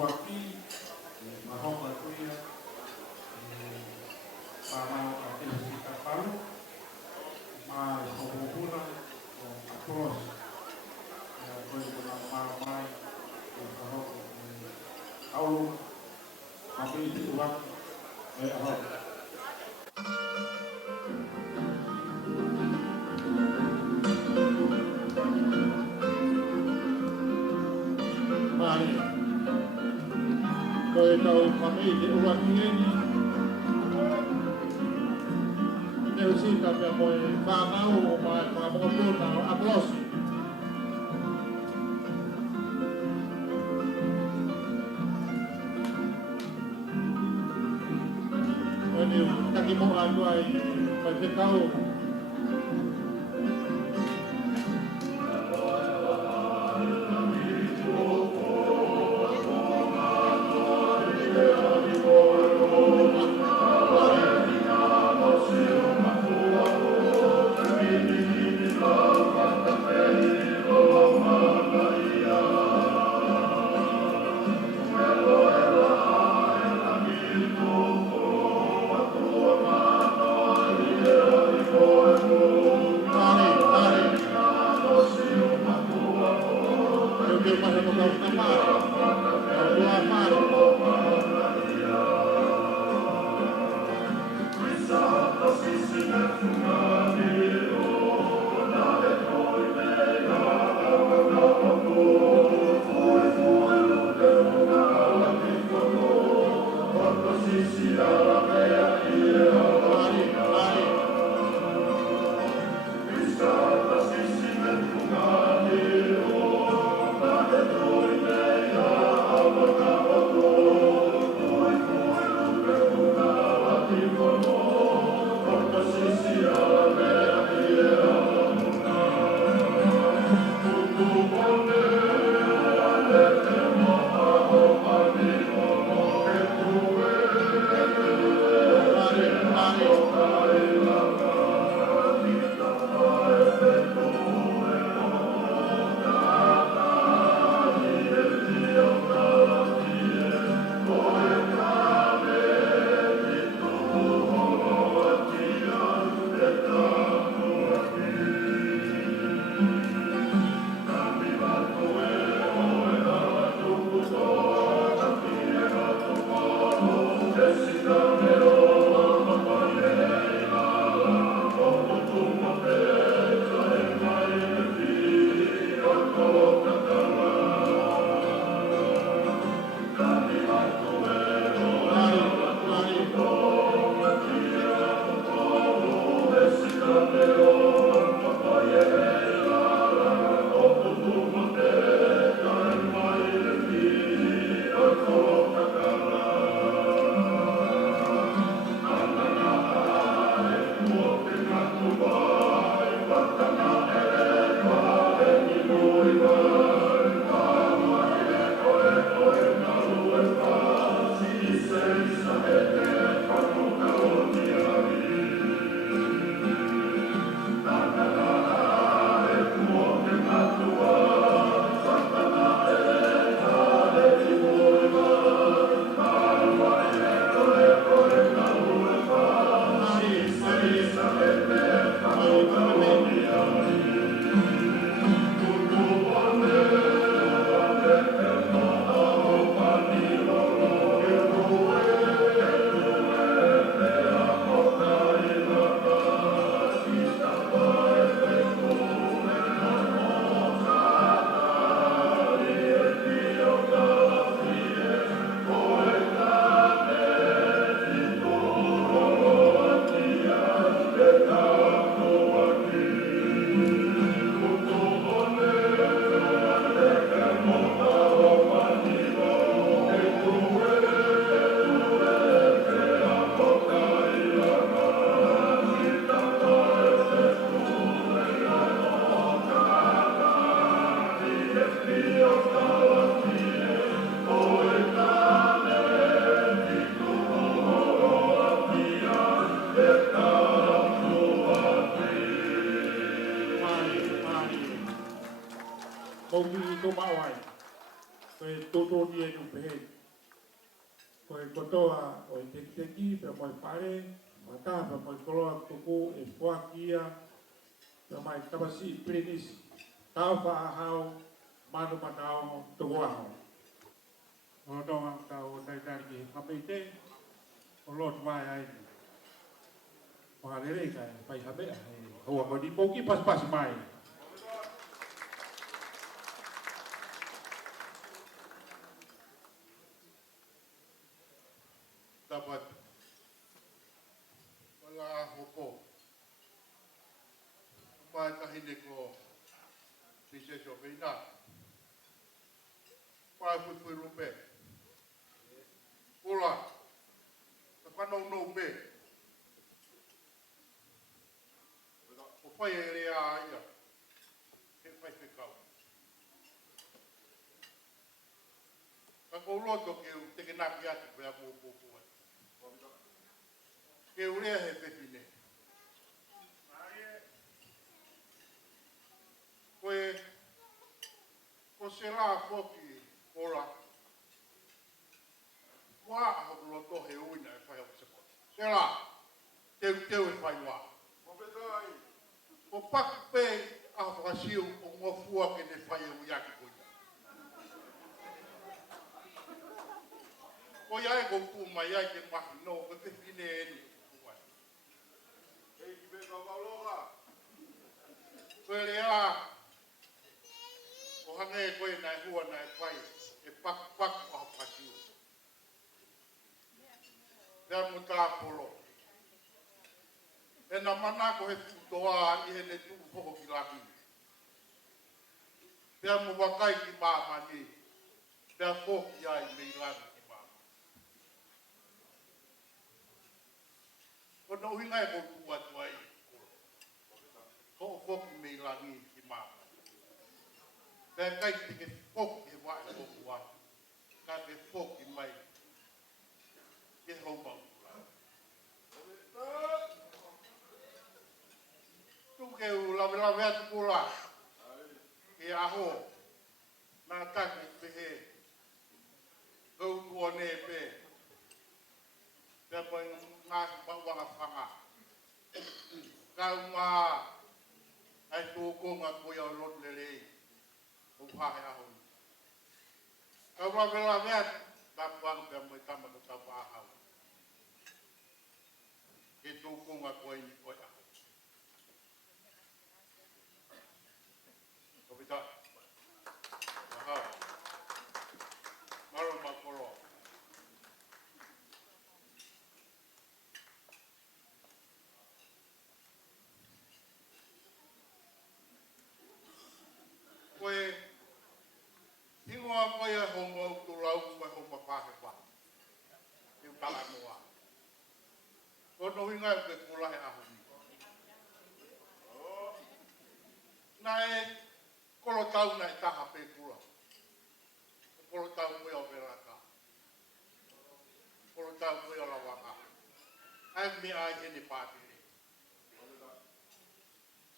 Uaki, Mahoka Kuia, Pamau Atilsika Palu, Mai Hobubuna, Apros, Koibuna Mai, Kahoko, Aulu, Mapi Uaki, Ahok. Koe tau whamei te uakieni. Te usita pia moe whanau o mai whamokapuna o Aplosi. Koe ni taki mo atu ai mai te kau. Oh, toto ni e nupehe. Koe kotoa o e teki pe moi pare, mata pe moi koloa tuku e fuakia, pe mai tabasi prinis, tau whaahau, manu manao, tukuaho. O tonga tau taitari ki kapeite, o lot mai ai. Mahalere kai pai habea, hoa ko di poki pas mai. Dapat wala hoko pai kahine ko pise so peina pai fu rupe pula ta no be o pai ere ia ke pai ke kau ka ko loto ke te ke na pia te pia mo ke urea he pepine. Ko se la foki ora. Wa ho loto he uina e fai o se ko. Se la teu e fai wa. O pak pe a frasiu o mo fua ke ne fai o ya ki ko. Ko ya e go ku mai ya ke ma no ko te fine ni. Koe o hange koe nai hua nai whai e pak o hapasiu. Pea muta polo. E na mana ko he futoa i he ne tuku poko ki laki. Pea mu wakai ki māmani. Pea fōki ai mei lani ki māmani. Ko no hinga e ko tua tuai. Ko fōki mei lani ki māmani. Pea kai te ke fōki e wai fōki wai. Ka te fōki mai. Ke hau mau. Tuke u lawe atu kula. E aho. Nā take pehe. Kau tua ne pe. Pea pai ngā wanga whanga. Kau ngā. Ai tōko ngā koia o lot le rei. O hahe aho. Kau lawe atu. Tā puang pea mai tamata tau ahau. E tōko ngā koia ni koia. Kopita. Aha. Maro makoro. Koe. Ingoa koia hongo tu lau koe hongo pahe pa. Iu tala noa. Kono hinga e ke kulahe aho ni. Nai kolo tau nai taha pe kula. Kolo tau koe o veraka. Kolo tau koe o lawaka. Ai me ai hene pātiri.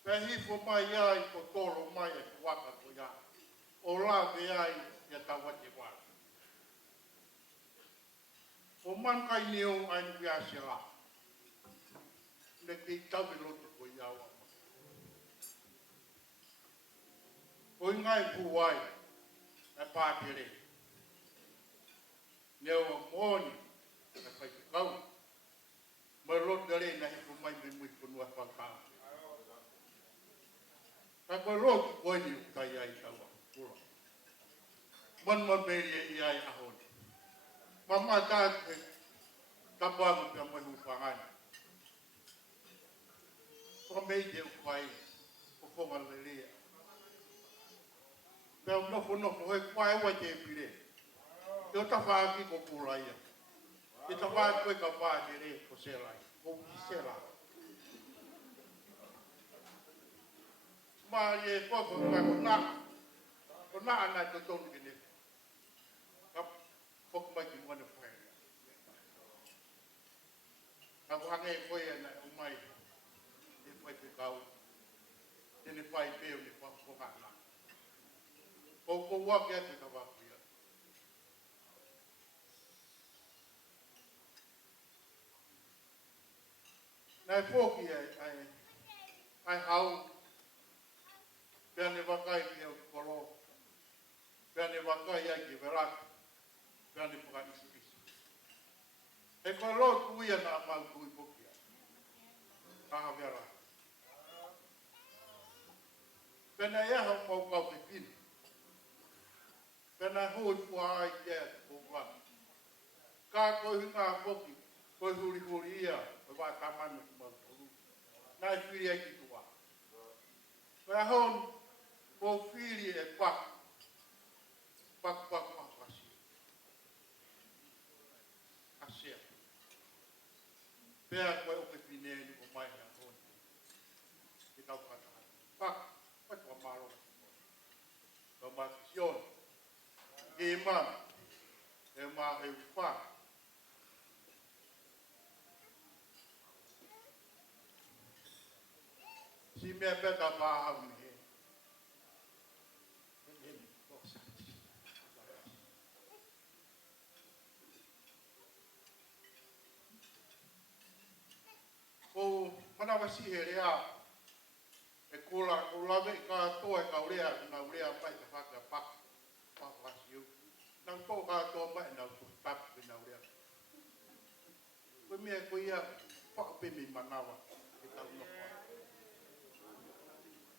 Pea hifo mai ai ko toro mai e waka ko ia. O la ve ai ia tawate wala. O man kai neo ai ni pia se la. Ne ki tau e loto ko ia wa. O ngai puai e pātiri. Neo moni e pai te kau. Ma loto re na hifo mai me mui punua whakao. Ka koe loto koe ni ukai ai tawa. Pura. Man meri e iai ahoni. Mama tāte tapuangu pia mai hupangani. Ko mei te ukai o whonga lelea. Pea nofo hoi kwae wa te pire. Te o tawhaaki ko pula ia. Te tawhaaki koe ka whaaki re ko selai. Ko ki selai. Mari e koko kai ko nā. Ko nā anai to tonu ki ne. Ka koko mai ki mwane whae. Ka kuhange e koe anai o mai. E whae te kau. Tene whae peo ni whae nā. Ko wake atu ka wakuia. Nai fōki ai hau, pia ne wakai ki au kolo, pia ne wakai ai ki veraki, pia ne whaka isi isi. E koe lo kuia na mau kui pokia. Kaha vera. Pena ia hau mau kau ke pini. Pena hui kua ai kia ko wani. Ka koe hunga poki, koe huri huri ia, koe wā tamanu ki mau toru. Nai whiri ai ki tua. Pea hon, ko whiri e paku. Paku paku paku asia. Asia. Pea koe oke pine ni ko mai na hon. Ki tau kata. Paku, paku wa maro. Ka maki sion. Ki man. E ma e upa. Si mea peta pāhau ni he. Ko manawasi he rea. E kola me ka toa e kaurea, na urea pai te whaka paku. Paku asiu. Nang tō ka toa mai na tapu na urea. Koe mea koe ia whakapemi manawa. E tau nokwa.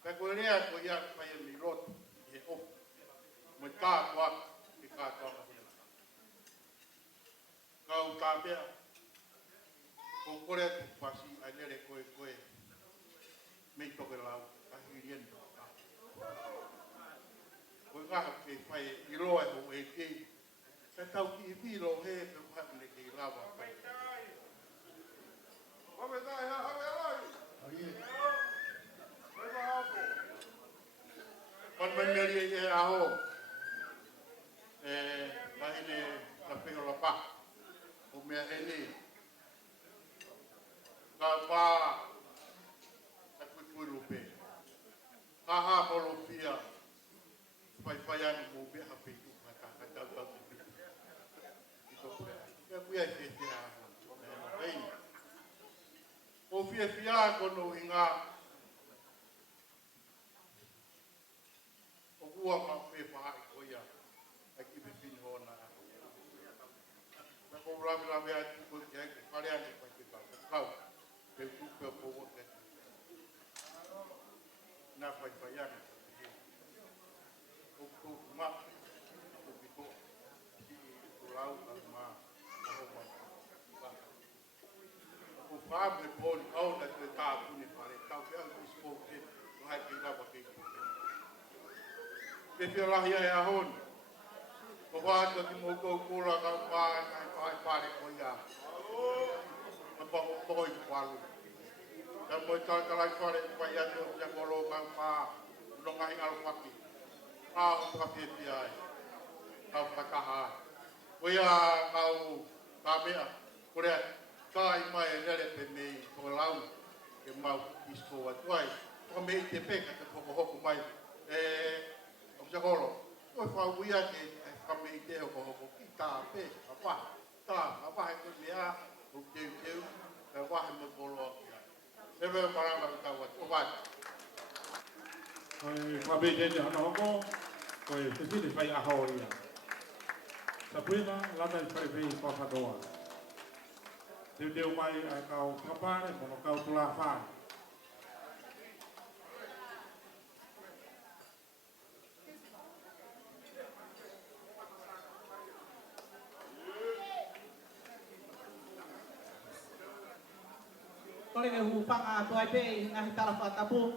Ka koe rea koe ia pai e mi roto. E o. Mo tā toa e ka toa mai. Kau tā mea. Ko kore tu pasi ai lere koe. Mei toke lau. Ka hirien toa. Koe ngaha ke pai i roa ho e kei. Ka tau ki i piro he pe whaki le kei lawa pai. Hame tai ha, hame alai! Hame hapo. Man meri e aho. Kahine na peho la pa. O mea hene. Ka pā. Ka kui lupe. Ka hapo lupia. Pai anu mo be ha pe tu ka tau ki. Ito pe. Ka kuia ke te ha. Ei. O fia kono inga. O kua ma pe pa ko ia. Aki be pin hona. Ka ko la be ati ko ke pare ani pa ke pa. Kau. Pe tu pe po wo ke. Na pai ani. Ma o pito o lau ma o fábio pode ao da treta pune pare tal que o esporte vai pegar para quem que lá ia a hon o vato que mo ko kula ka vai pare ko ia o pa o toi qualo da mo tal que lá fora vai ia já coloca pa não vai al fati o kapiti ai. Kau kakaha. Oia kau kamea. Korea. Kai mai lere pe mei ko lau. E mau isko atuai. Ko mei te peka te hoko mai. O se holo. Oi whau uia ke ka mei te hoko. Ki tā pe. Apa. Tā. Apa he ko mea. O teu. E wahe mo polo aki ai. Ewe maranga tau atu. O vai. Koe tēne ana hoko, koe te whai aho ia. Sa puina, lana i whai whi whakatoa. Teu mai a kau kapare, mono kau tula whai. Kore ke hupanga atu ai pe ngahi tala whatapu.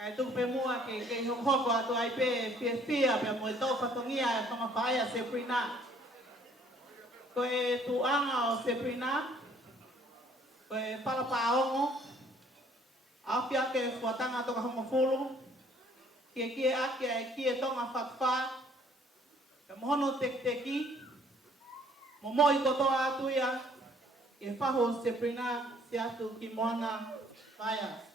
Kai tuk pe mua ke hoko atu ai pe fia pe mo tau whatongia e whamawhaia Seprina. Koe tuanga o Seprina. Koe whalapaongo. Awhia ke whatanga toka homofulu. Kie ake ai kie tonga whatwha. Pe mohono teki. Momoi kotoa atu ia. E whaho Seprina. Si atu ki moana whaia.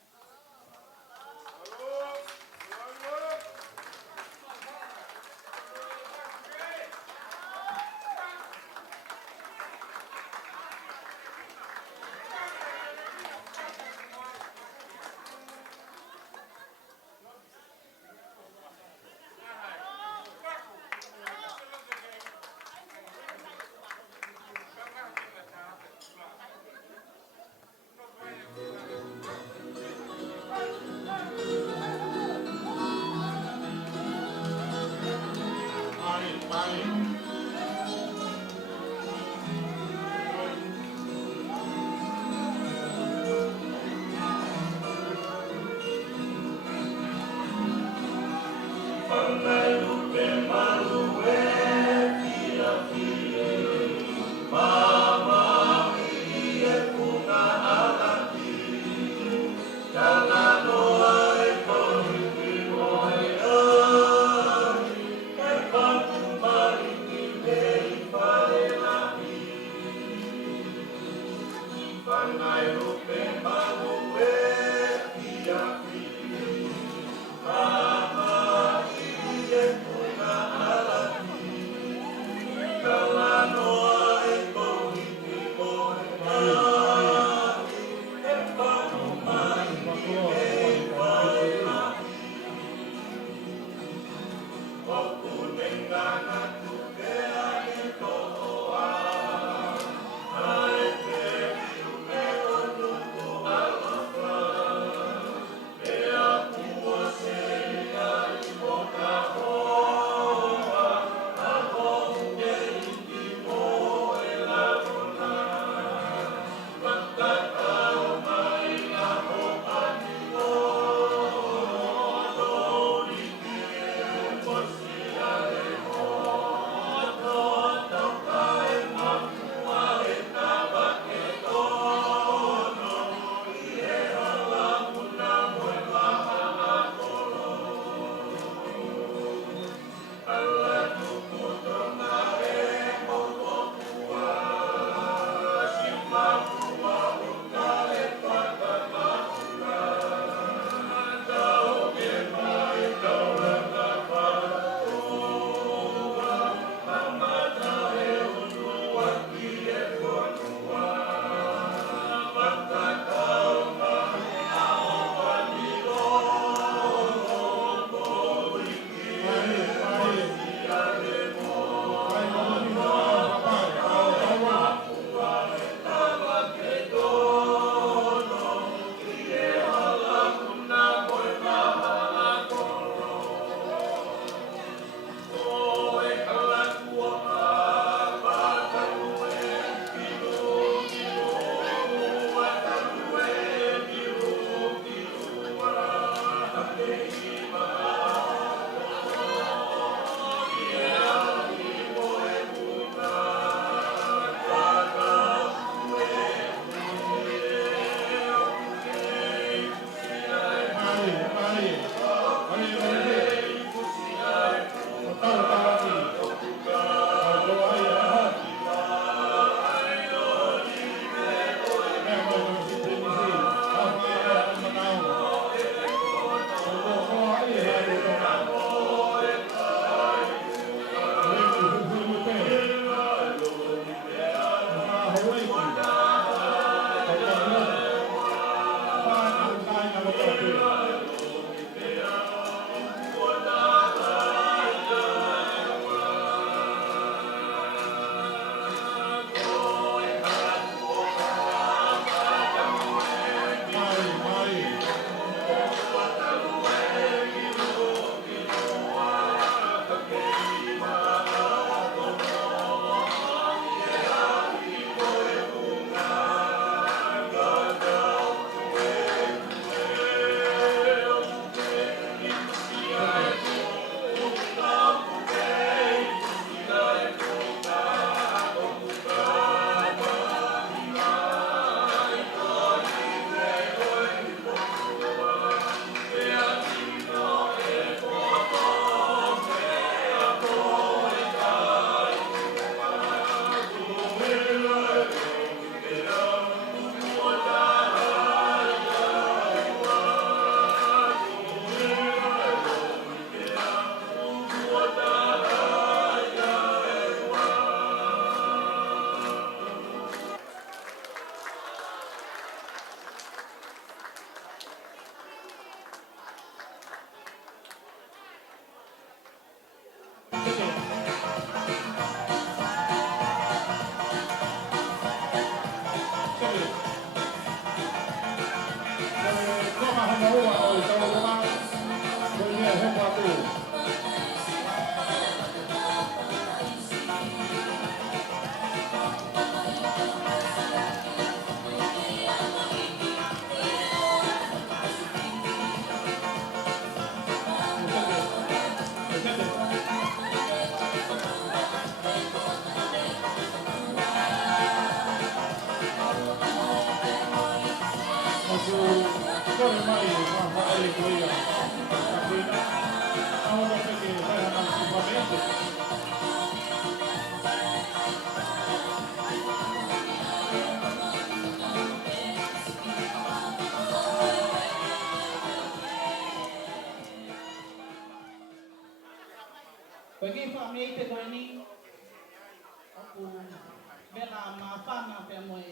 Vela mafana pe moi.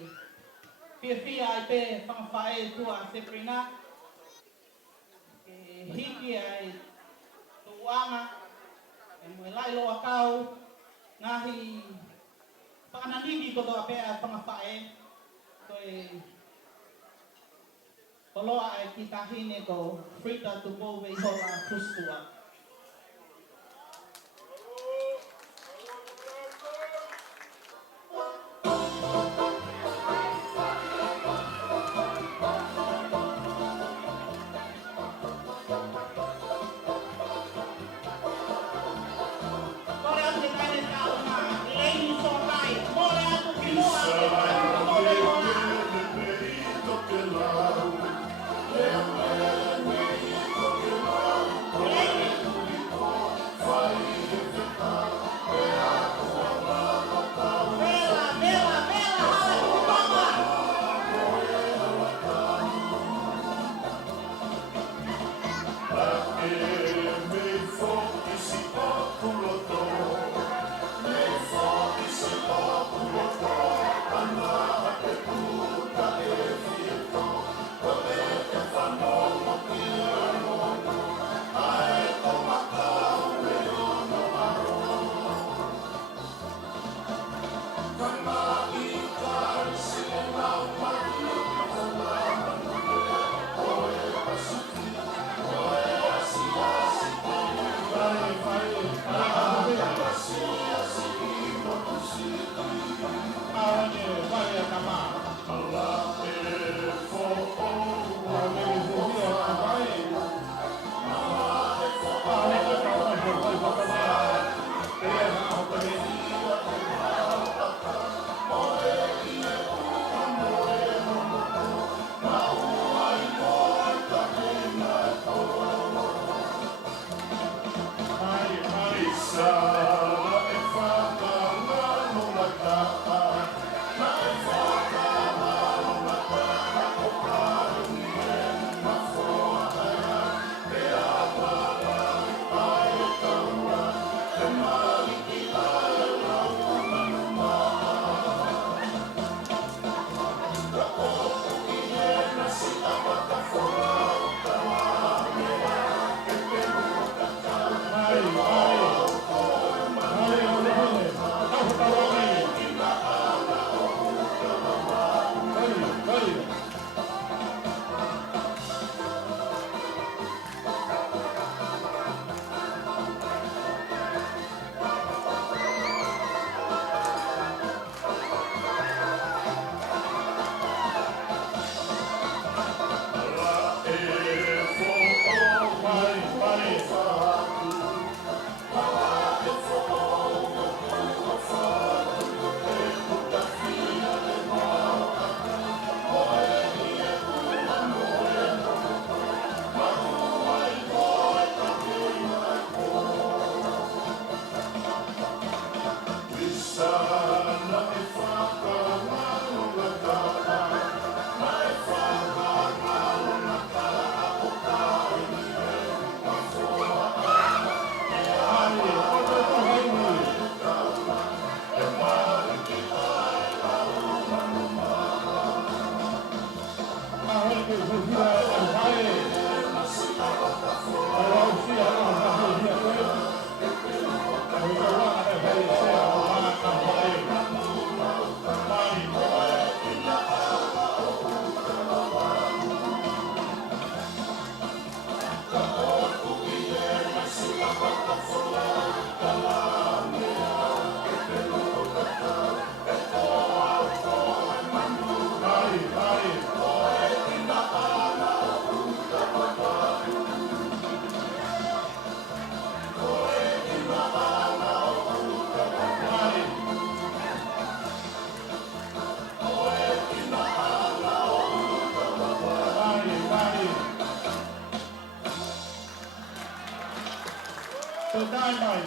Fia ai pe whangawhae tua seprina. Hiki ai tuanga. E moi lailo a kau. Ngahi whananigi koto a pea whangawhae. Koe koloa ai ki tahine ko frita tupo wei hola kustua.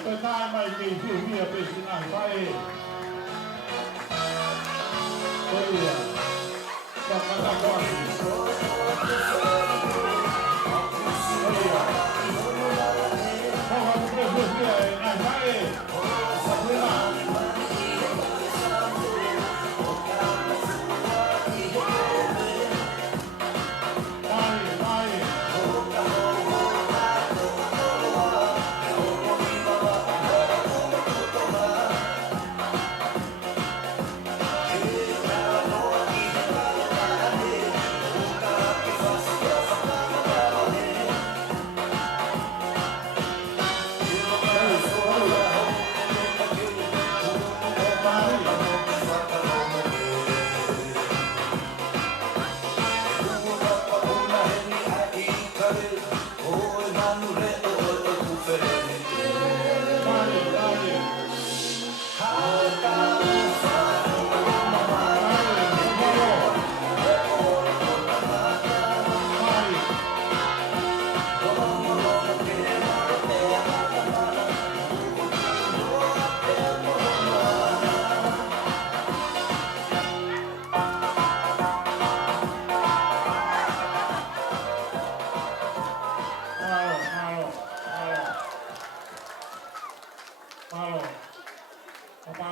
Tôi tai mày kỳ phiêu phiêu về xin ảnh bay. Tôi đọc cái là con. Không có phiêu phiêu ảnh bay. Sắp thế nào?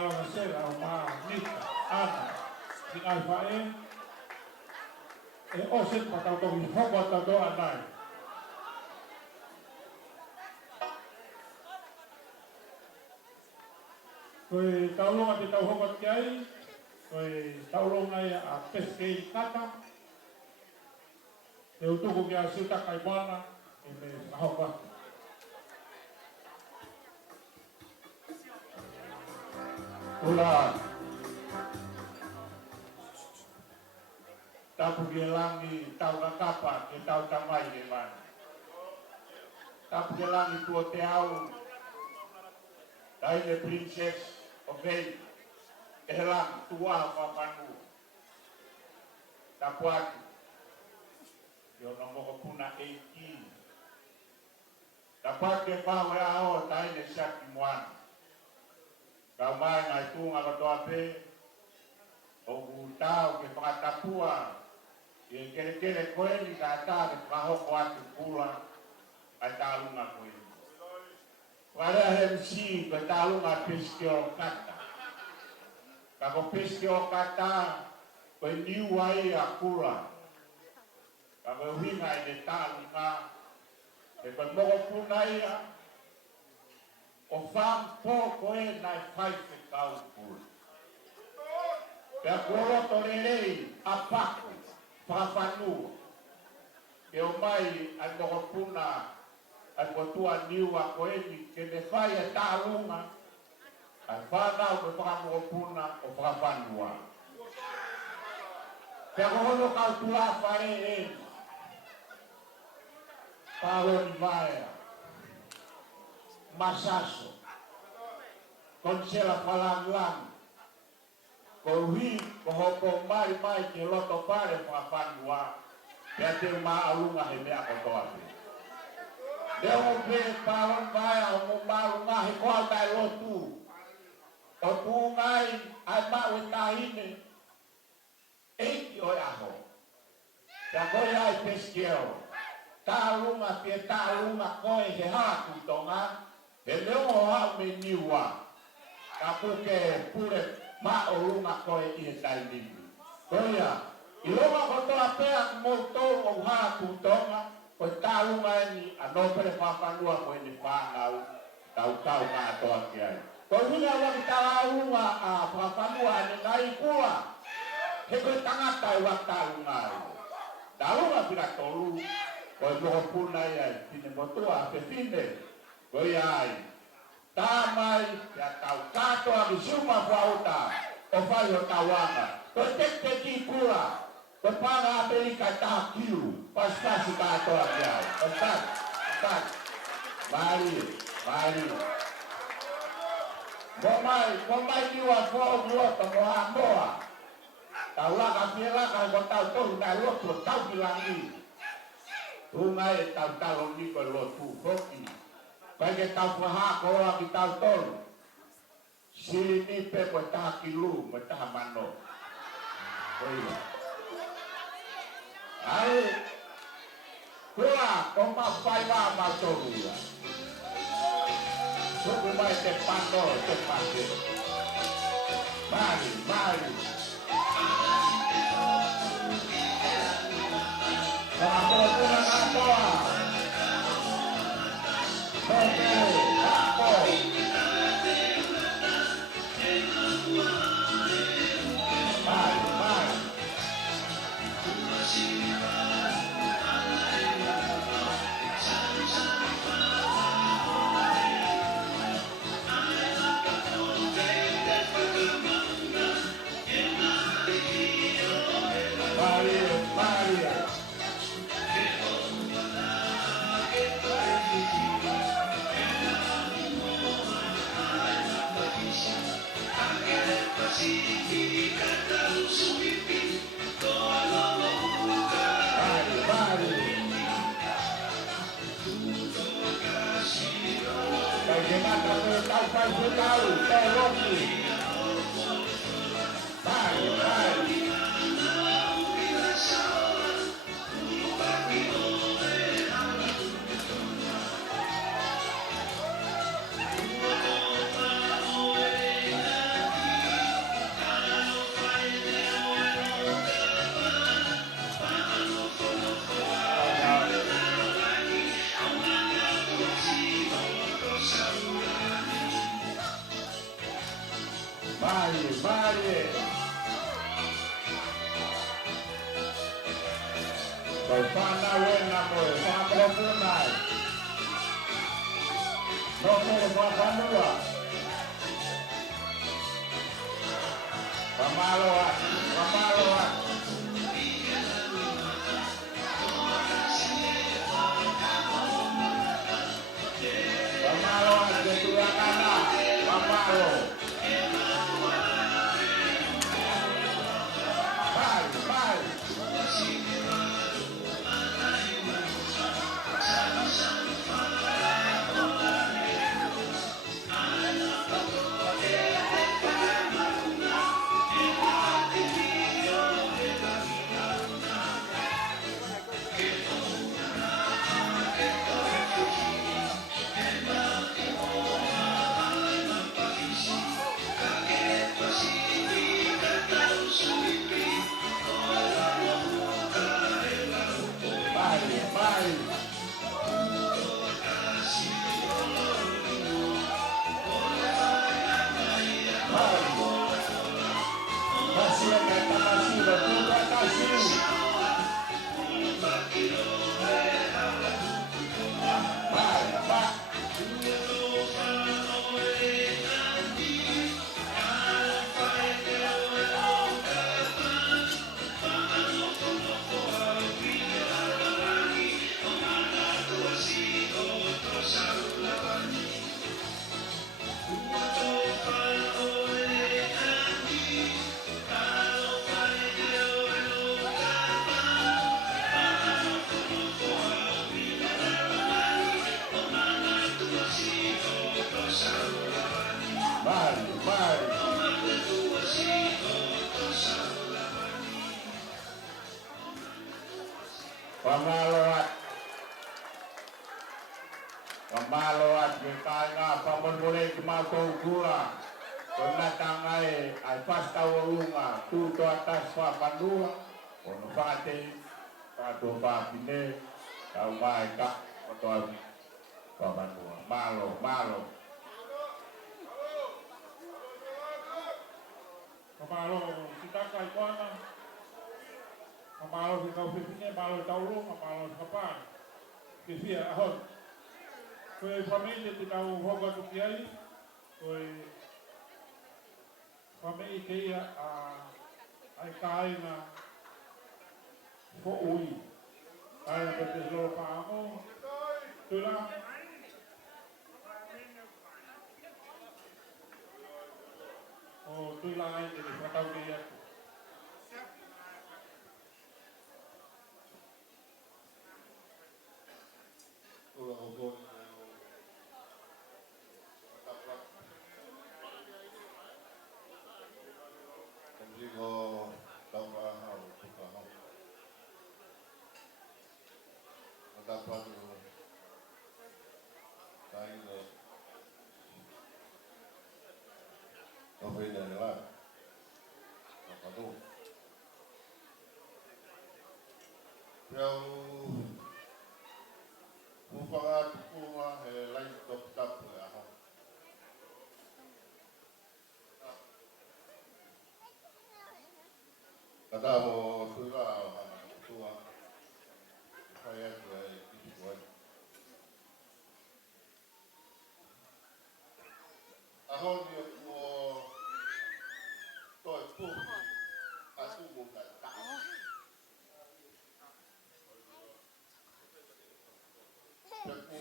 na sera o ma nita ana ki ai fae e o se patau to i hoko tato anai koe taulonga te tau hoko ki ai koe taulonga ia a peskei kata e utuku ki a siuta kai wana e me hoko Ula tapu ki langi tau na kapa ke tau tamai ke mana. Tapu ki langi tua te au taine princess of Wales e he langi tua whapanu. Tapu atu yo na moko puna 18. Tapu atu e whawe ao taine shaki moana. Kau mai ngai tunga katoa pe o utau ke whakatapua e kere koeli ka ata ke whahoko atu pula ai tālunga koeli. Warea MC ke tālunga peske o kata. Ka ko peske o kata koe niuai a kula. Ka koe hinga i ne tālunga e koe moko punaia o wham pōko e nai whaife kau pūra. Pea koroto rerei a paku, whawhanua. Ke o mai a noko puna a kotua niu a koeni ke ne whai a tālunga a whanau me whanoko puna o whawhanua. Pea kohono kau tua whare e Pāloni Vaea Masaso, Consela Falang, Kohi, Kohopo mai ke loto pare whapandua, pea te maalunga he mea kotoape. Deo pe Pāloni Vaea o maalunga he koa tai lotu, o tu ngai ai mau e tahine, eiki oi aho. Pea koe ai peskeo, tālunga pe tālunga koe he haku tonga, he leo o hao me niwa, ka puke pure ma o runga koe i he taimimu. Koea, i longa kotoa pea kumoutou o haku tonga, koe tālunga eni a nopere whapanua koe ni whanau, tau katoa ki ai. Koe huna waki tālunga a whapanua ane ngai kua, he koe tangata i wak tālunga ai. Tālunga pira tolu, koe moho puna ai, tine motua, pe tine, koe ai, tāmai, ya tau katoa ki suma whauta, o whai o tawanga. Koe tekte ki kura, koe pāna Amerika tā kiu, paspasi katoa ki ai. Otak, mari. Momai niwa whao ngota moha moa. Tau laka whielaka ko tau tohu nai lotu o tau ki langi. Tungai e tau talo ni koe lotu hoki. Pai ke tau whaha koa ki tau tolu. Siri ni pe koe taha ki lu, koe taha mano. Koe. Ai, kua, koma whai wā mātoru ia. Tuku mai te pano, te pake. Mari. Kona katoa. Mari. Bafana wena boy, famre tunai. No me bafana. Pamaloa. Pamaloa de tu ana, pamalo. Vai. Pamaloat kita nga pamulmuli kumato gula. Pagnatangai ay pasta walunga tuto atas pa pandua. Ono pate pato pa pine kaumai ka pato pa pandua. Malo. Pamalo kita kai kuana. Pamalo kita pipine malo taulung pamalo kapan. Kifia ahon. Foi família de tal roga do que aí foi família que ia a cai na foi aí para deslocar amo tu lá o tu lá aí ele para tal dia Kadamo tua tua saya buat ahon dia mo toi pu aku buka tak aku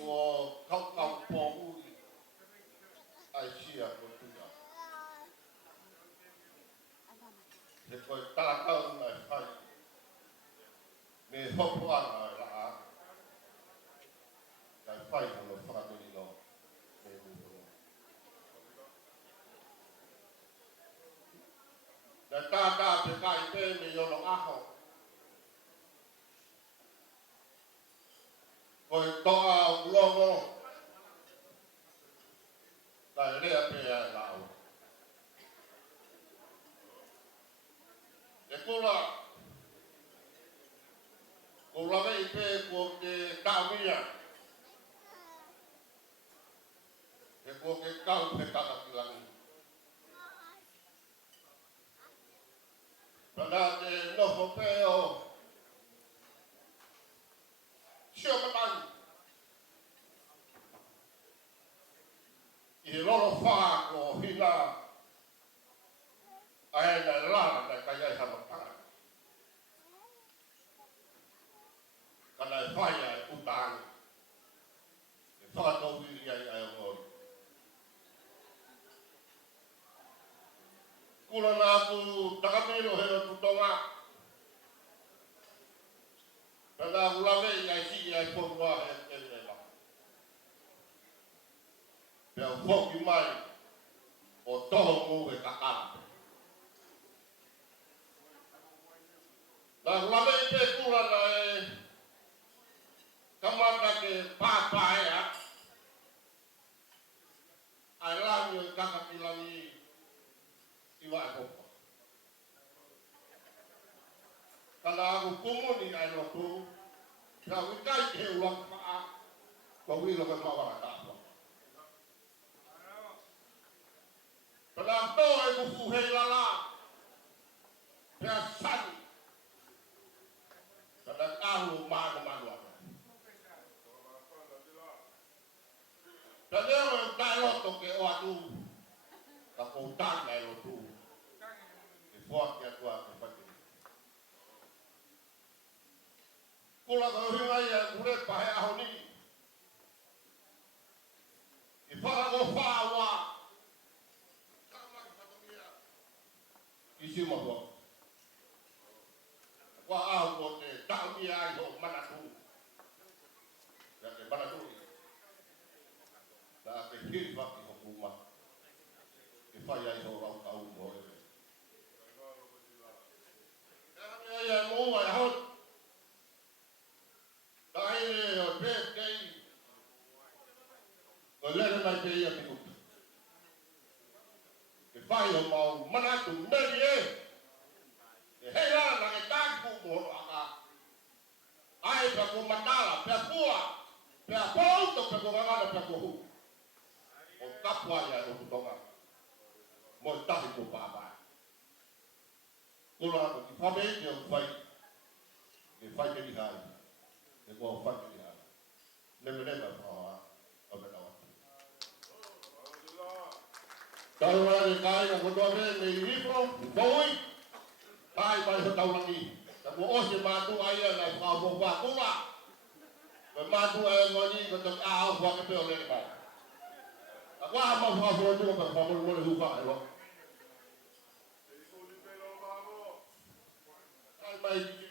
kau po ai sia ko tu Depois tá calmo mais faz. Me roubo lá. Já faz no fato de não. Da tá pegar e ter me eu não arro. Foi to logo. Da lea pe lá. Depois Kula mai pe ko ke kaumia. Ke ko ke kau pe kaka kilangi. Pada te noho peo. Sio matani. I lolo wha ko hina. Ai na rana na kaya hamatanga. Kana e whaia e utani. E whakatau wiri ai ai ngori. Kula nā tu takamiro he no tutonga. Pena ulame i ai si ai porua he te reba. Pea whoki mai o toho mu he kakara. Nā ulame i te kula na e kamata ke pāpaea. Ai lanyo e kakapilangi i wa hopa. Kana aku kumuni ai no tu. Ka wikai ke ulang paa. Ko wilo ka mawara ka. Kana to e ku hei lala. Pea sani. Kana kahu manu manu. Kana e tai roto ke o atu. Ka ko tang ai lo tu. Buat ya tua ke pagi. Kula ka hinga ya kure pahe ahoni. I para go fawa. Kama patomia. Isi mo do. Wa aho te tamia ai ho manatu. Ya ke manatu. Da ke hirva ki ho kuma. Ke fai ai ho au au mo. Ya mo wa hot dai o pet kai o le na te ia piku ke fai o mau mana tu meri e he la na ke tak ku mo aka ai pa ku mandala pe pua pe ponto pe ko ngana pe ko hu o kapwa ya o tonga mo ta ku pa ba kula ko ki fabe ke o fai ke fai ke di hai ke ko fai ke di hai le ba fa o be dawa tawa ni kai ko do be ni libro foi kai ba ho tau langi ta mo o se ma tu ai na fa bo ba kula be ma tu ai ngoni ko to a o fa ke pe o le ba wa ma fa fo tu ko fa mo le hu fa ai lo Bye.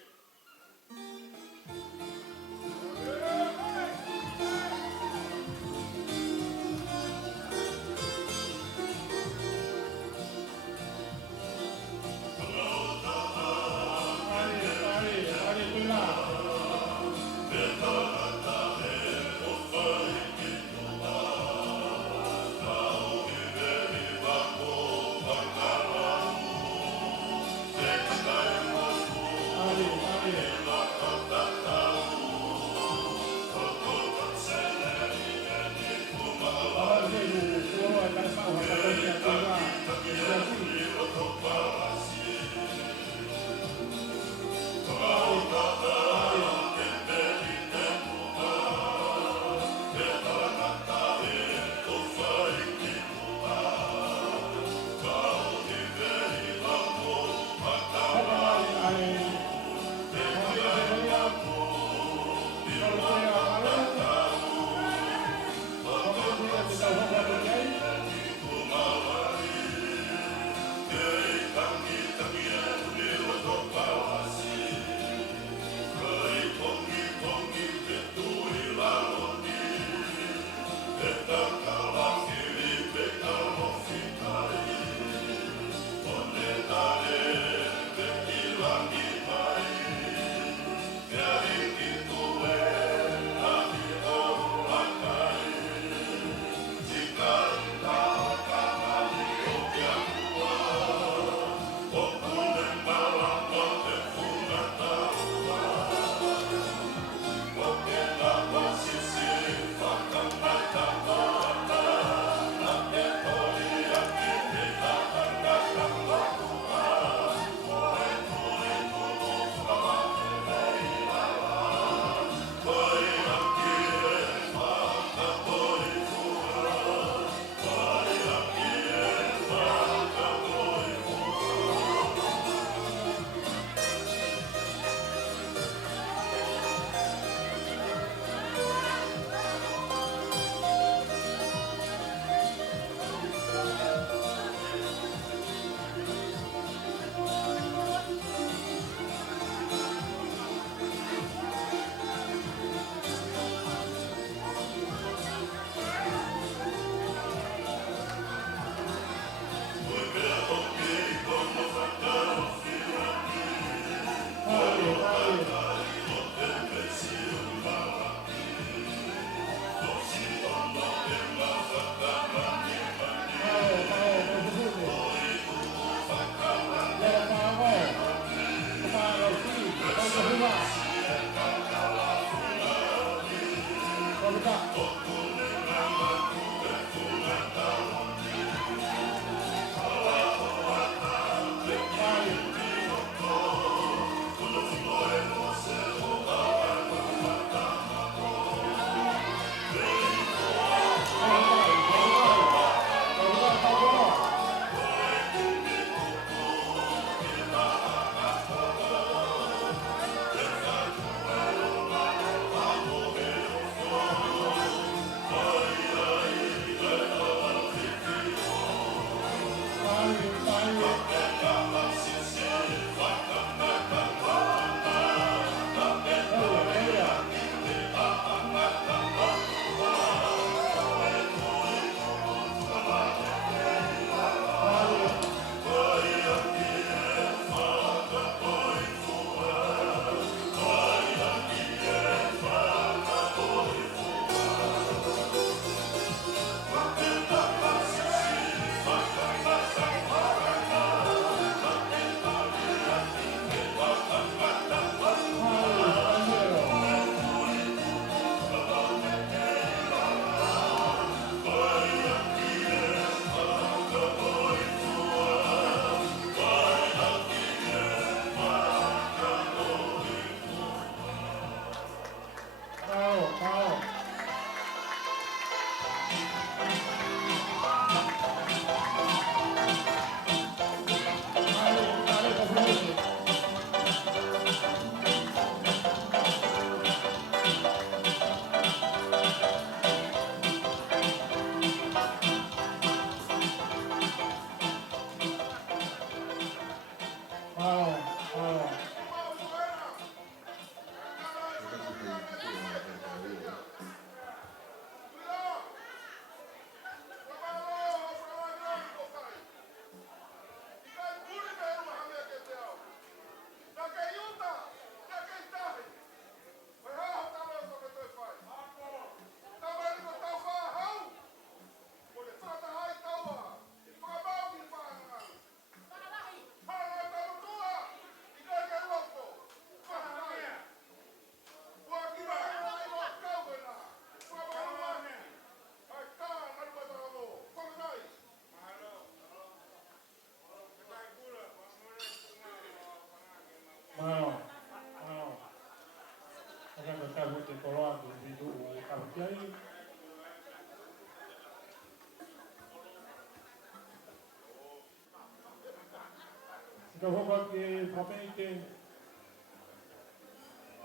Jehovah ke whapeite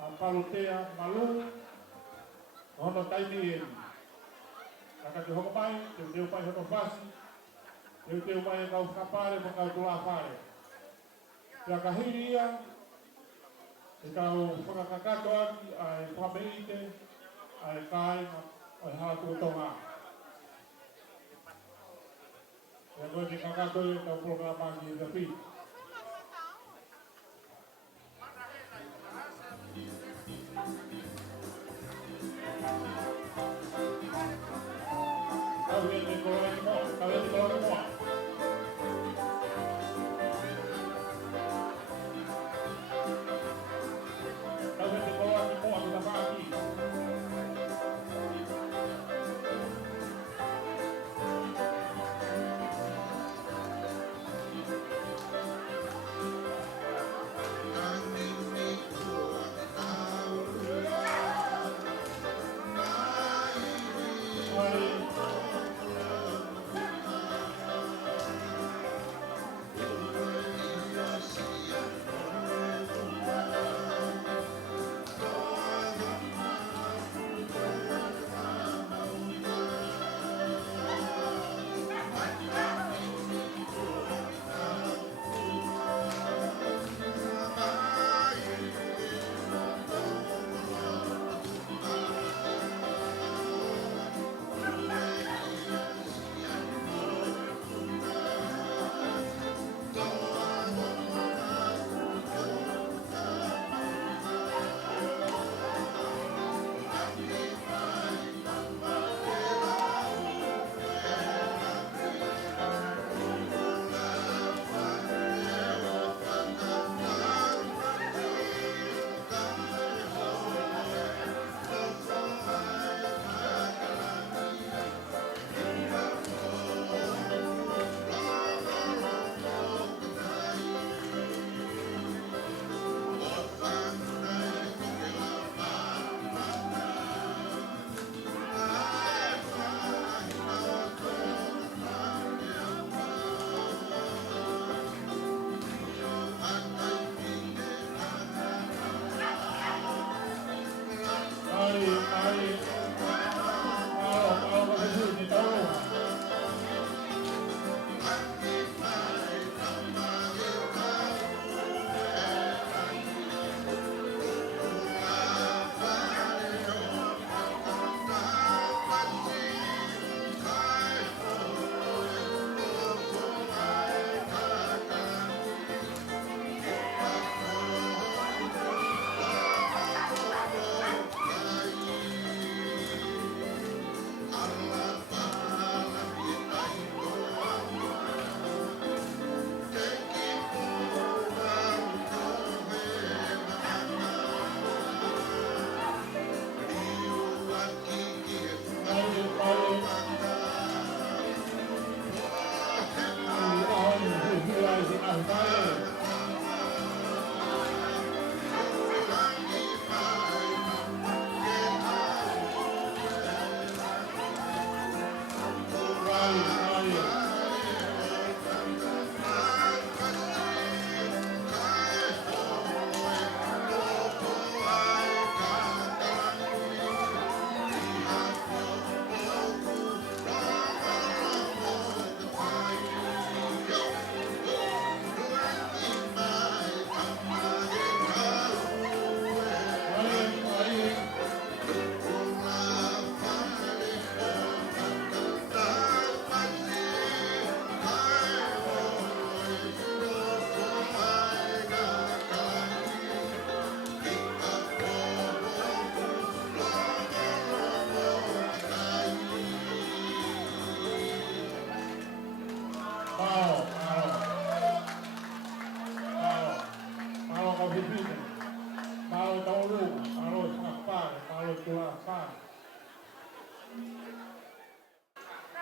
a palotea malu hono taimi e aka te hoko mai te teo pai hono whasi te teo mai e kau kapare mo kau tula pare te aka hiri ia e kau whakakakato aki a e whapeite a e kai a e hātua tonga e koe te kakato e kau programa ki e te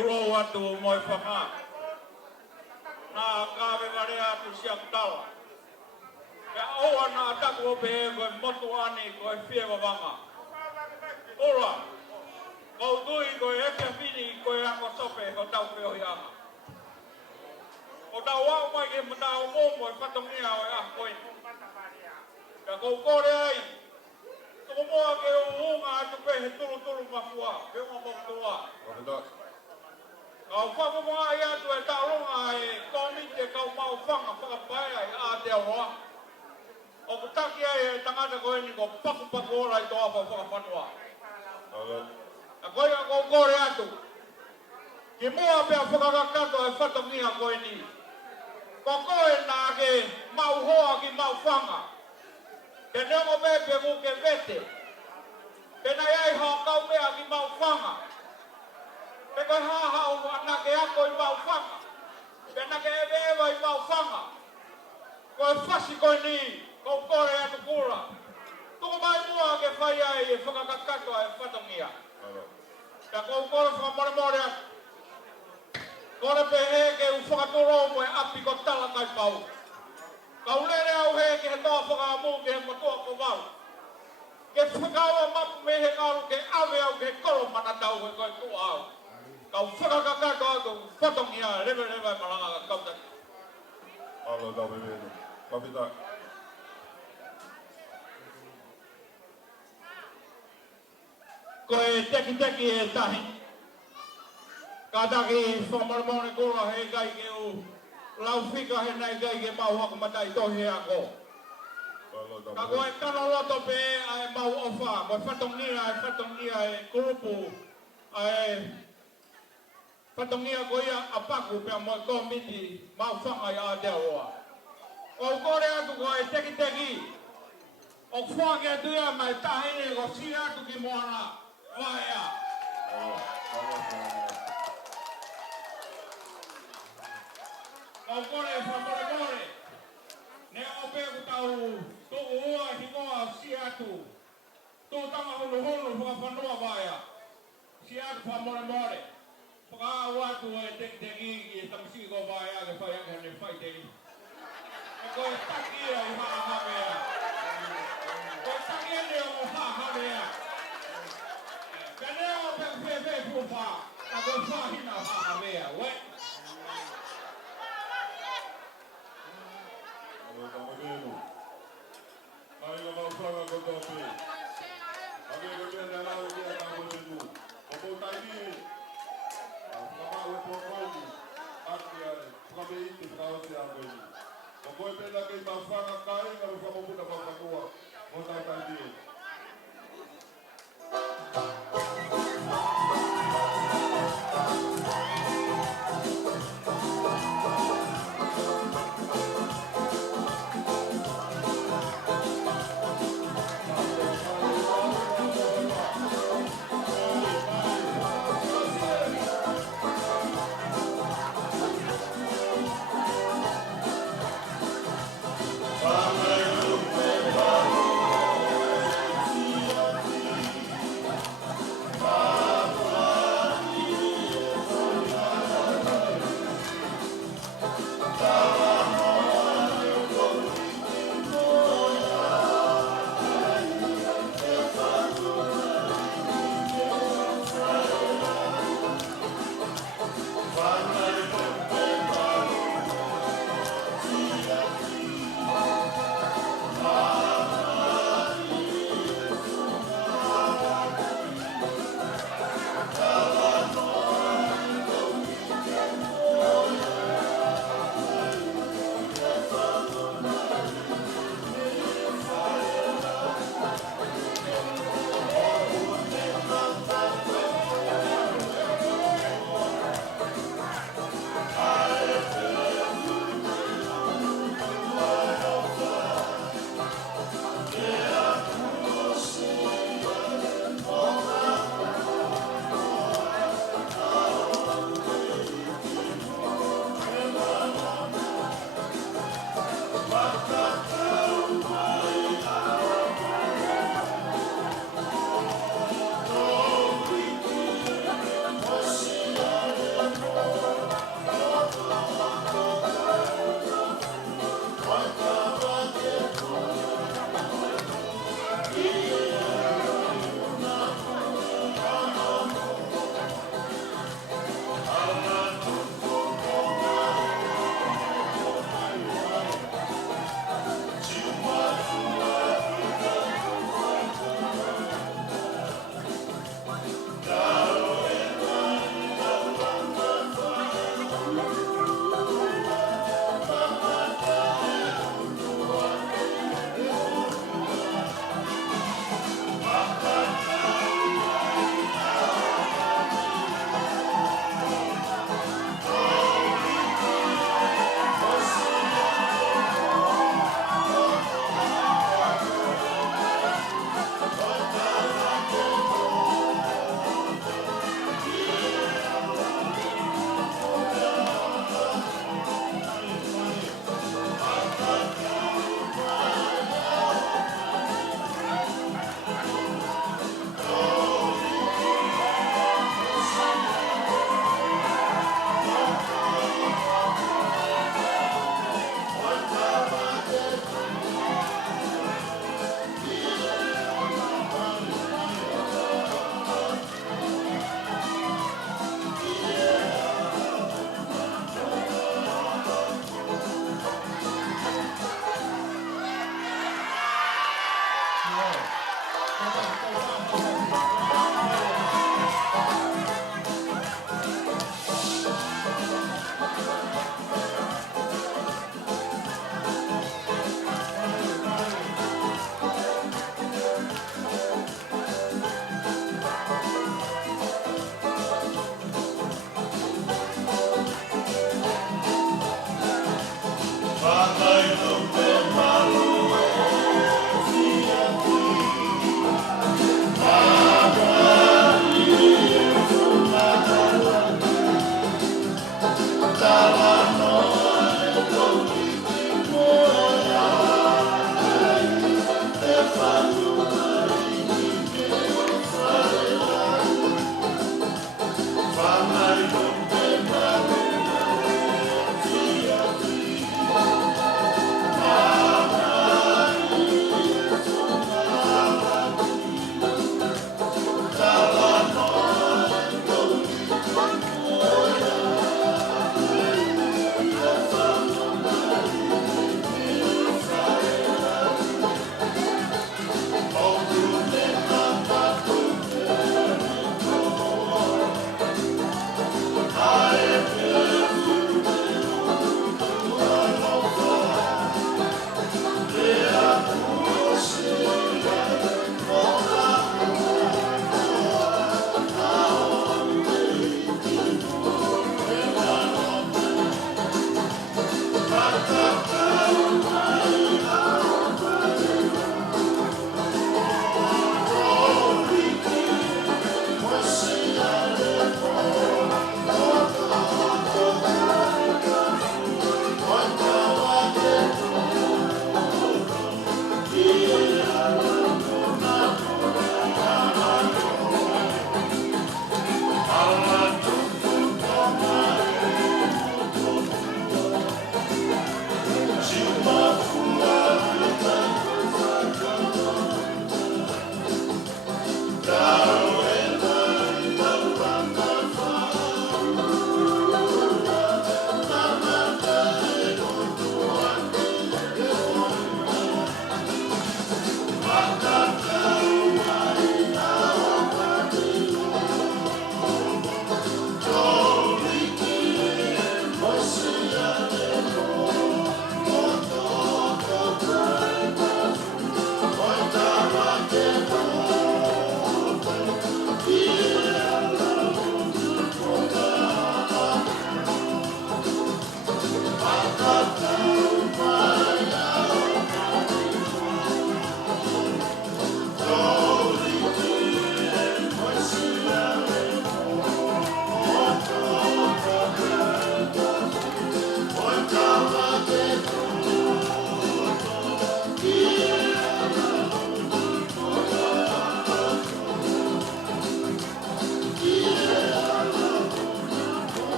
Turo atu mo e whaka. Nā kāwe warea atu siak tala. Ka oa nā taku o pe e koe motu ani koe whiewa wanga. Ora, kau tui koe eke whini koe ako sope ho tau peo i anga. O tau wau mai ke matau momo e whatongia o e ah koe. Ka kou kore ai. Toko moa ke o unga atu pe he tulu mafua. Ke unga mokutua. Kau whakumunga i atu e taurunga e komite kau mau whanga whakapae ai a te aroa. O kutaki ai e tangata koe ni ko paku ora i toa whakawhanua. A koe a kou kore atu. Ki mua pia whakakakato e whatongia koe ni. Ko koe nā ke mau hoa ki mau whanga. Ke neongo pepe mu ke vete. Pena iai hao kau mea ki mau whanga. Pe koe haha o ana ke ako i mau whanga. Pena ke ewa i mau whanga. Koe whasi koe ni, kou kore atu kura. Tuko mai mua ke whai ai e whakakakato e whatongia. Ka kou kore whakamore atu. Kore pe he ke u whakatoro mo e api ko tala kai pau. Kau lere au he ke he toa whakamu ke he matua ko wau. Ke whakaua mapu me he ngaru ke awe au ke koro manatau he koe tua au. Kau whakakakato atu whatongia rewe maranga ka kautaki. Alo, tau bebeno. Kapita. Koe teki e tahi. Ka taki whamarmone kora he gai ke u lau whika he nei gai ke mau hako matai tohi ako. Ka koe kano loto pe ai mau ofa, koe whatongia e kurupu, ai whatongia koe ia apaku pe mo komiti mau whanga i Aotearoa. O kore atu koe teki, o whake atu ia mai tahine ko si atu ki moana, waea. Kau kore whamore. Ne ope ku tau tuku ua hingoa si atu. Tu tanga hulu whakawhanua waia. Si atu whamore. Whaka watu e teki e tamasiki ko waia ke whai ake hane whai teki. E koe taki e o haa hawea. Koe taki e ne o haa hawea. Ka ne ope whewe pupa. Ka koe whahina haa hawea. Ai la mau whanga ko tō pe. Ake ko tēne rau ki a tāmo te tu. O ko taini. Whamau e pōkauni. Aki ai. Whame iti whakao te a koe ni. O koe pēna kei mau whanga kai. Ngaro whamopuna whakanoa. O tau taini.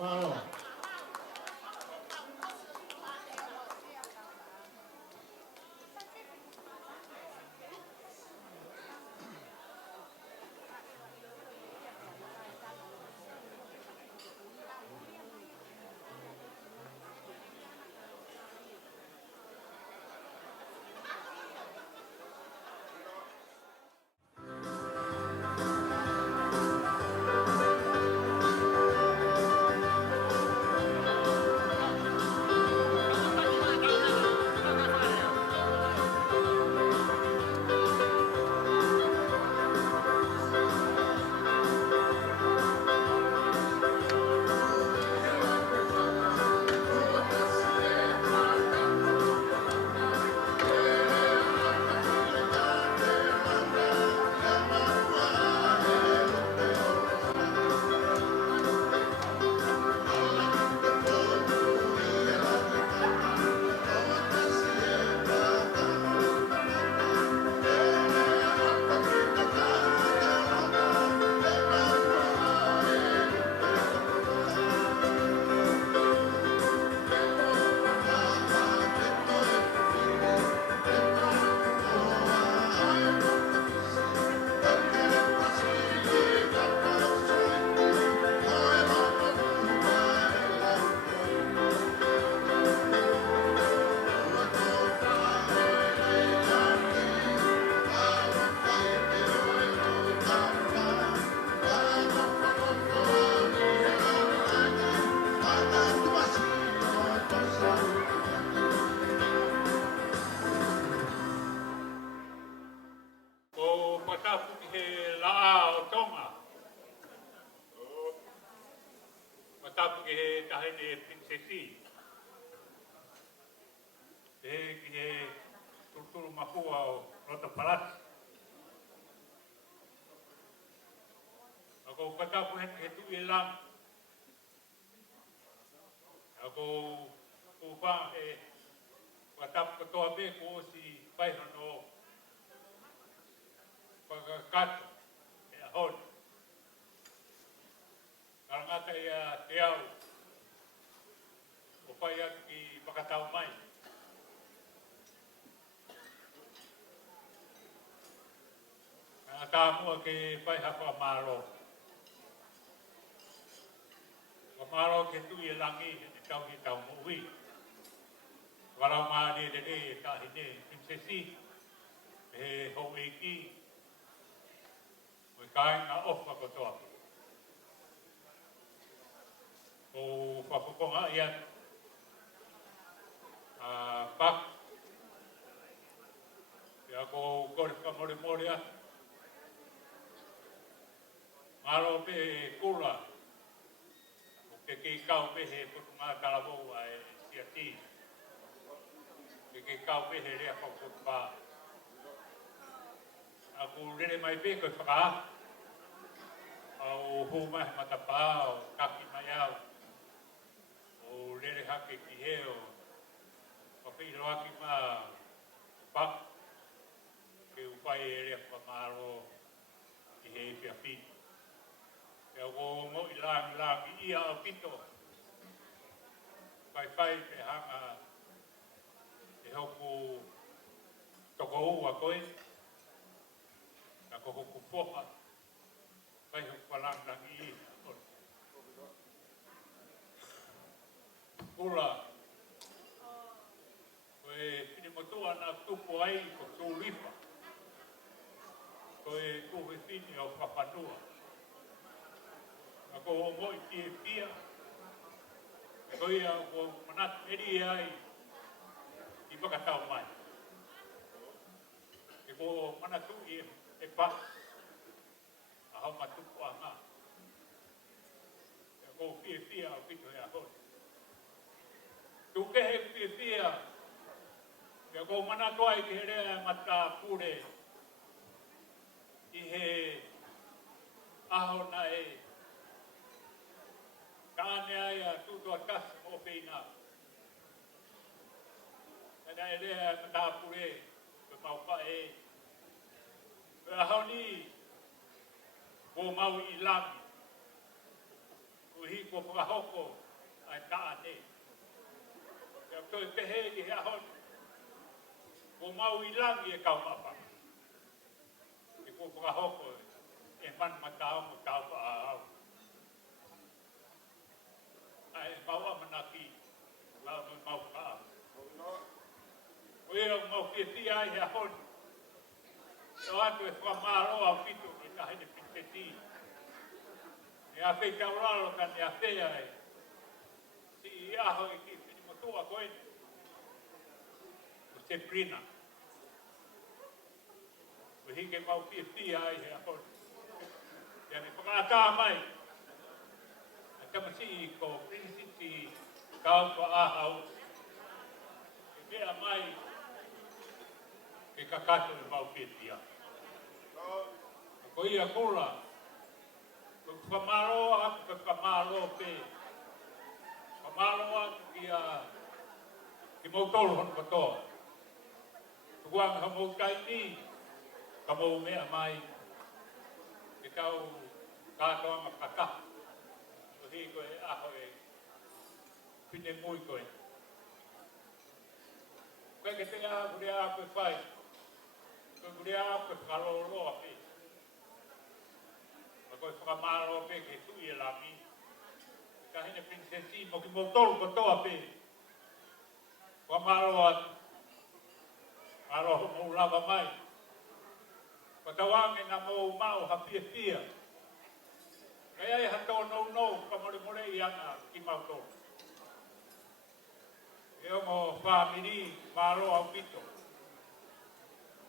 Mahalo. O patapu ki he laa o tonga. Patapu ki he tahine prinsesi. He ki he turturu mahua o Rota Palati. Ako patapu he tu i lang. Ako upa he patapu katoa be ko si paihano pagkakato e ahon. Karangata ia te au o pai atu ki pakatau mai. Karangata mua ke pai hapa maro. Maro ke tu i langi e tau ki tau mui. Warau maa de ta hine prinsesi e ho eiki. Kai na ofa kotoa. O whapukonga ia pak. Ia ko kore whamore a. Maro pe kura. O ke kei kau pehe putunga kalavou a e siati. Ke kei kau pehe rea whaputupa. Aku rere mai pe koe whaka. Au huma matapa o kaki mai au. O lere hake ki heo. Whapiro aki ma pak. Ke upai e rea whamaro ki he pia pito. Ke o mo i langi ia o pito. Whai pe hanga e hoku toko ua koe. Na ko hoku poha. Vai ho palang lagi. Pula. Koe pini motua na tupu ai ko tulipa. Koe kuhi pini o Papanua. Na ko mo i tie pia. Koe ia ko manatu eri ai. I pakatau mai. E ko manatu i e pa. Hau matupu a ngā. E ko whia o pito e ahoi. Tu kehe whia. E ko mana toa i ke rea mata pure. I he aho na e. Ka ane ai a tutoa kasi mo peina. E na e rea mata pure. Pe maupa e. Pe aho ni. Ko mau i langi. Ko uhi ko whakahoko ai kaa ne. Ia toi pehe ki hea honi. Ko mau i langi e kau mapa. Ki ko whakahoko e man matao mo kau pa au. Ai mau amanaki. Lau me mau kaa. O ia mau ki ti ai hea honi. O atu e whamaro au pito ki tahine piteti. E a whei kauraro ka ne a whea e. Si i aho i ki whini motua koe. O te prina. O hike mau ki ti ai hea honi. Ia me whakaata mai. A tamasi i ko Princity kau pa ahau. E mea mai ke kakato i mau ki ti ai. Ko ia kula. Ko whamaro aku ke whamaro pe. Whamaro aku ki mautoro hon katoa. Tukuanga ha mautai ni. Ka mau mea mai. Ke kau katoa ma kaka. O hi koe aho e. Pine mui koe. Koe ke te aha kure aha koe whai. Koe kure aha koe whaloloa pe. Koe whakamaro pe ke tui e lami. Ka hene princesi mo ki motoro katoa pe. Whamaro atu. Maro ho mou lava mai. Patawange na mou mau ha pia pia. Kaya e hato nou ka more i ana ki mautoro. Eo mo whamiri maro au pito.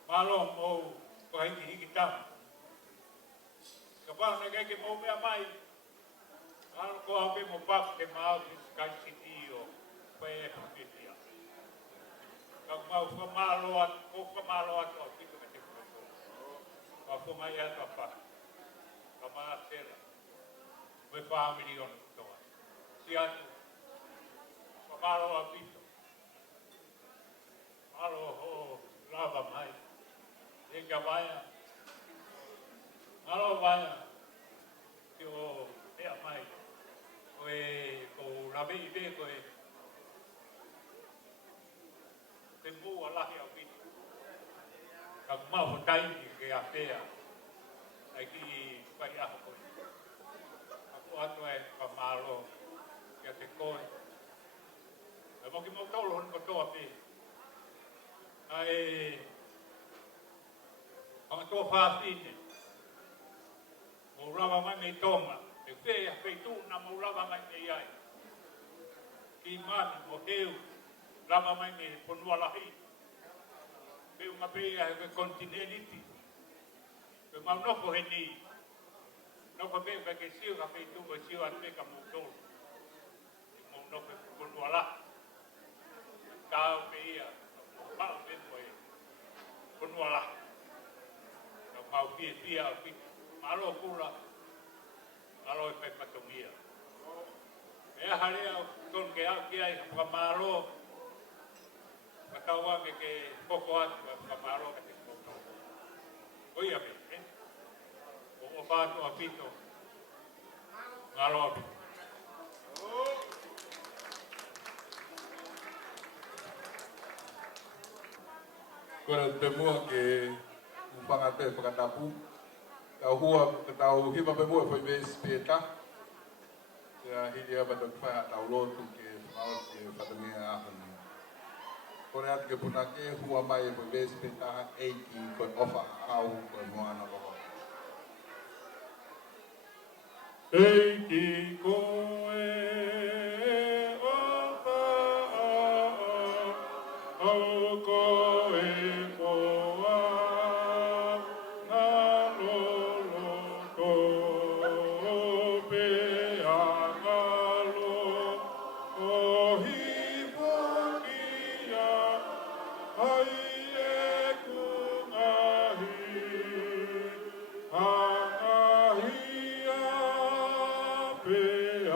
Maro mou ko hiki tama. Kapal na kaya mo mea mai. Ano ko au pe mo pap te mau ki Sky City o koe e pupipia. Kau mau whamaro atu, ko whamaro atu au pito me te kumato. Kau whamai atu a pa. Kau maa tera. Koe whamiri onu kutoa. Si atu. Whamaro au pito. Maro ho lava mai. Eka vaya. Maro vaya. Ki o ea mai. Koe ko rawe i be koe. Te mua lahi au pito. Ka kumau ho taimi ke a pea. Ai ki whai aho koe. Ako atu e whamaro. Kia te koe. E mo ki mau tolo hon kotoa pe. Ai Ang toa whaafine. Mo rawa mai me tonga. E whea wheitu na mo rawa mai me iai. Ki mani mo heu. Rawa mai me ponua lahi. Peu mapea he kontineniti. Pe mau noko he ni. Noko peu ka ke siu ka wheitu ko siu atu ka mo tolu. Mo noko ponua lahi. Kau pe ia. Pao pe koe. Ponua lahi. Mau pia pi malo kula malo e patomia e harea kon ke aki ai ka malo patawa ke poko atu ka malo ka te poko oia pe o pato apito malo Kora te mua ke upanga te whakatapu. Ka hua ka tau hima pe mua whai ves pēta. Ia hiri aba te whai a tau lotu ke whao ke whatangia ahani. Kore atu ke puna ke hua mai whai ves pēta eiki koe ofa au koe moana loho. Eiki koe ofa au koe koa na lolo kope a ngalo o hipokia ai e kungahi angahia pe a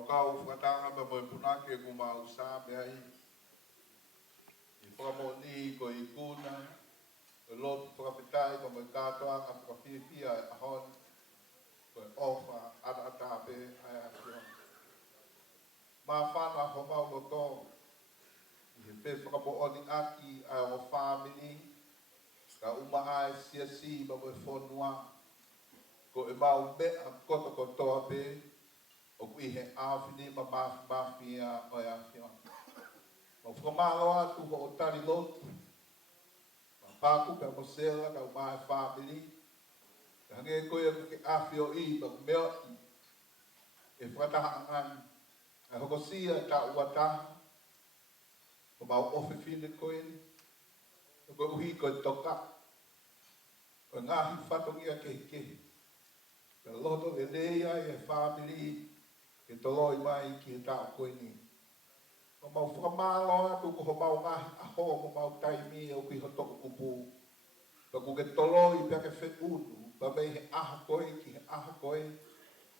Kau whakatanga pa moe punake ku mau sa me ai. I whakamoni ko I kuna, o lotu whakapitai pa moe katoa ka whakawhiwhia e ahon, ko e ofa ana atape ai a whiona. Mā whana ho mau loto, I he pe whakapooni aki ai o whamini, ka uma ai sia si pa moe whonua, ko e mau mea koto kotoa pe, o kui he awhini ma mafi a o e a whiona. Ma whakamalo atu ho o tari lotu, ma pāku pe mo sela ka umai whamini, ka hange koe a ke awhi o I ma mea I, e whakataha angani, e hoko sia ta uataha, o mau ofi whine koe ni, o koe uhi koe toka, o ngahi whatongia ke kehi, pe loto le leia e whamini, ke toloi mai ki he tau koe ni. O mau whakamalo atu ko ho mau ngahi aho mo mau taimi o ki ho toko kupu. Pa ku ke toloi pia ke whekunu, pa mei he aha koe ki he aha koe,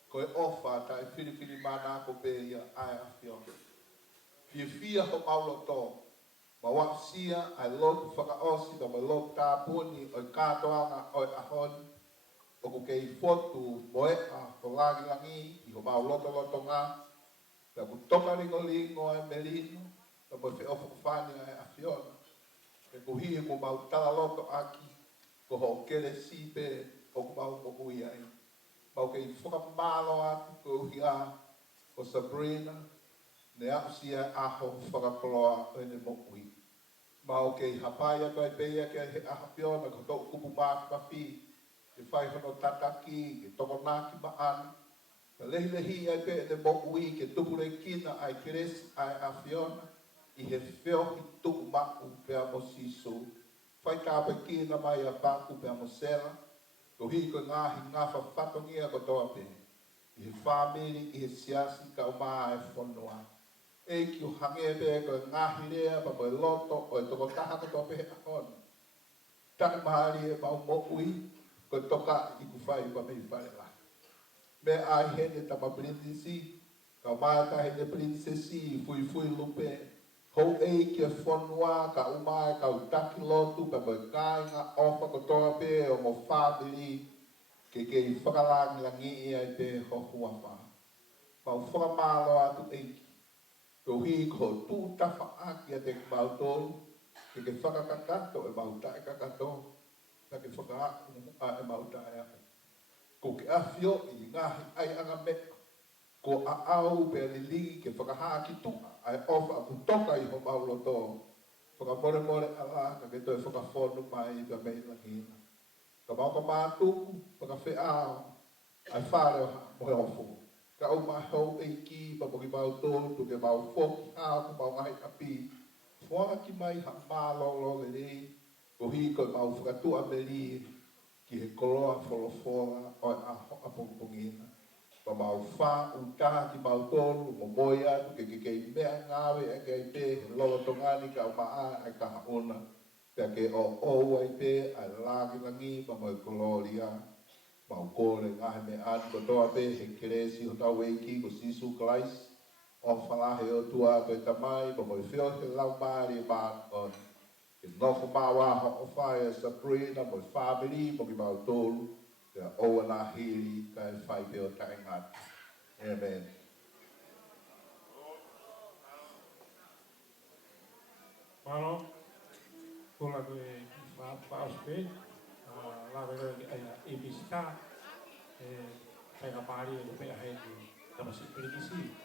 koe ofa ta e whiriwhiri mana ko pe ia ai a whiona. Whia ho mau loto, ma waksia ai lotu whakaosi ka ma lotu tāpuni o I kātoanga o I ahoni, o ku kei fotu moe a ko langi langi I ho mau loto loto ngā, ka ku toka ringo lingo e melino, ka mo whi ofu whani e a whiona, ka ku hihi ku mau tala loto aki, ko ho kere sipe o ku mau mo ui ai. Mau kei whakamalo atu ko uhi a, ko Sabrina, ne apsia aho whakakoloa o ne mo ui. Mau kei hapaya kai peia ke he aha whiona, ko tau kupu māwhawhi, ke whai hono tataki, ke toko nāki maani, ka lehi ai pe ne mo ui ke tupure kina ai keresi ai a whiona, I he whiohi tuku maku pe a mo sisu. Whai kāpe kina mai a pāku pe a mo sela, ko hi ko ngāhi ngāwha whatongia ko toa pe. I he whāmiri, I he siasi ka o maa e whonua. E ki o hange pe ko ngāhi rea pa mo e loto o e toko taha ko toa pe he ahoni. Tani mahari e mau mo ui, ko toka I ku whai pa me I whare la. Me ai hene tama princesi, ka mata hene princesi, fui lupe, hou ei ke whanua, ka umai, ka utaki lotu, pa koe kāinga, ofa ko toa pe, o mo whāpili, ke kei whakalangi langi I ai pe ho huafa. Mau whakamalo atu eiki, ko hi ko tū tawha aki a te mau tōru, ke whakakakato e mau tae kakato, ka ke whakaaku a e mau tae aki. Ko ke awhio I ngahi ai anga me, ko a au pe li ligi ke whakahaki tua, ai ofa a kutoka I ho mauloto, whakamore ala ka ke toi whakawhonu mai ka mei langina. Ka mau ka mātuku, whakawhi ao, ai whare mo he ofu. Ka au mai hou e ki, pa poki mau tōru, tu ke mau whoki ao, ku mau ngahi api, whaki mai ha mālolo le rei, ko hi ko mau whakatua me li, ki he koloa wholofora o a pongpongina. Pa mau wha utaha ki mau tōru, mo moia, ke kei mea ngāwe e kei pe, he loa tongani ka o maa ai ka haona. Pea ke o ai pe, ai lāki langi, pa mo e koloria, mau kore ngahe me anu ko toa pe, he keresi ho tau eiki ko sisu klais, o whalahe o tua koe tamai, pa mo e whio he lau maari e maan ke nofo mawa o whae Sabrina, mo e whamiri, mo ki mau tōru, ke oa nā hiri, ka e whai peo tae ngāti. Amen. Malo, kula koe whaaspe, lawe koe ki aia e bisita, e whainga pāri e pēa hei ki tamasi pirikisi.